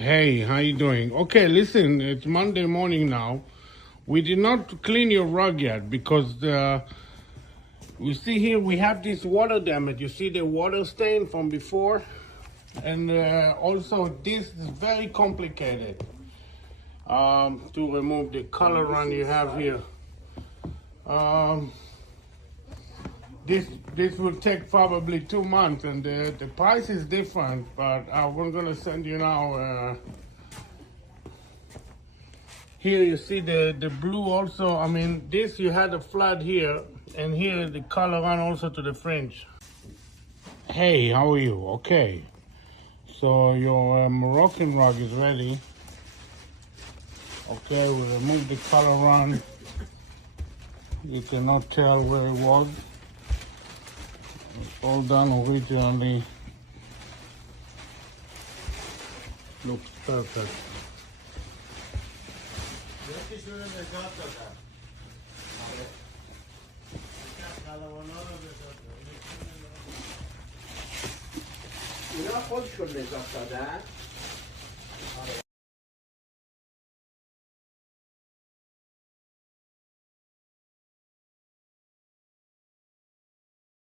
Hey, how you doing? Okay, listen, it's Monday morning now. We did not clean your rug yet because we see here we have this water damage. You see the water stain from before? And also this is very complicated to remove the color run you have here. This will take probably 2 months, and the price is different, but we're gonna send you now. Here you see the blue also. I mean, this you had a flood here, and here the color run also to the fringe. Hey, how are you? Okay, so your Moroccan rug is ready. Okay, we remove the color run. You cannot tell where it was. It's all done originally. Looks perfect. اینا خودشون نجات دادن